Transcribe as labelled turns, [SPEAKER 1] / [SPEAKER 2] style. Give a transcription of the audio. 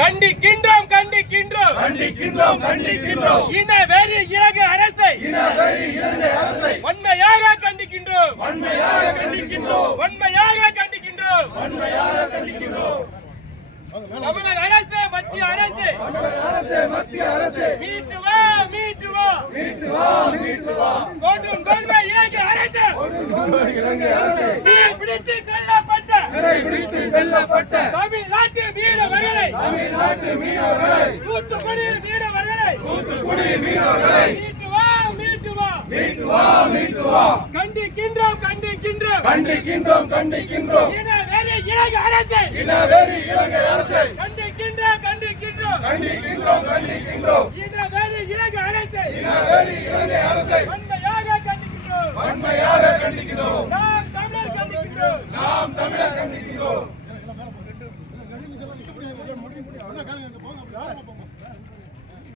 [SPEAKER 1] கண்டிக்கின்றோம் கண்டிக்கின்றோம்.
[SPEAKER 2] கண்டிக்கின்றோம் கண்டிக்கின்றோம்.
[SPEAKER 1] இன வெறி இலங்கை அரசை.
[SPEAKER 2] இனவெறி இலங்கை அரசை.
[SPEAKER 1] வன்மையாக கண்டிக்கின்றோம்.
[SPEAKER 2] வன்மையாக கண்டிக்கின்றோம்.
[SPEAKER 1] வன்மையாக கண்டிக்கின்றோம்.
[SPEAKER 2] வன்மையாக கண்டிக்கின்றோம்.
[SPEAKER 1] தமிழக அரசு மத்திய அரசு.
[SPEAKER 2] அரசே மத்திய அரசே.
[SPEAKER 1] மீட்டு வா மீட்டு வா.
[SPEAKER 2] மீட்டு வா மீட்டு வா.
[SPEAKER 1] கோட்டும் கொள்கை இலங்கை அரசு.
[SPEAKER 2] இலங்கை அரசே.
[SPEAKER 1] பிடித்து செல்லப்பட்ட.
[SPEAKER 2] சிறை பிடித்து செல்லப்பட்ட.
[SPEAKER 1] தமிழ்நாட்டு மீனவர்களை தூத்துக்குடி மீனவர்களை
[SPEAKER 2] தூத்துக்குடி மீனவர்களை
[SPEAKER 1] மீட்டு வா மீட்டு வா.
[SPEAKER 2] மீட்டு வா மீட்டு வா.
[SPEAKER 1] கண்டிக்கின்றோம் கண்டிக்கின்றோம்.
[SPEAKER 2] கண்டிக்கின்றோம் கண்டிக்கின்றோம்.
[SPEAKER 1] இன வெறி இலங்கை அரசை.
[SPEAKER 2] இனவெறி இலங்கை அரசை.
[SPEAKER 1] கண்டிக்கின்றோம் கண்டிக்கின்றோம்.
[SPEAKER 2] கண்டிக்கின்றோம் கண்டிக்கின்றோம்.
[SPEAKER 1] இன வெறி இலங்கை அரசை.
[SPEAKER 2] இனவெறி இலங்கை அரசை.
[SPEAKER 1] வன்மையாக கண்டிக்கின்றோம்.
[SPEAKER 2] வன்மையாக கண்டிக்கின்றோம்.
[SPEAKER 1] நாம் தமிழர் கண்டிக்கின்றோம்.
[SPEAKER 2] நாம் தமிழர் கண்டிக்கின்றோம். போங்க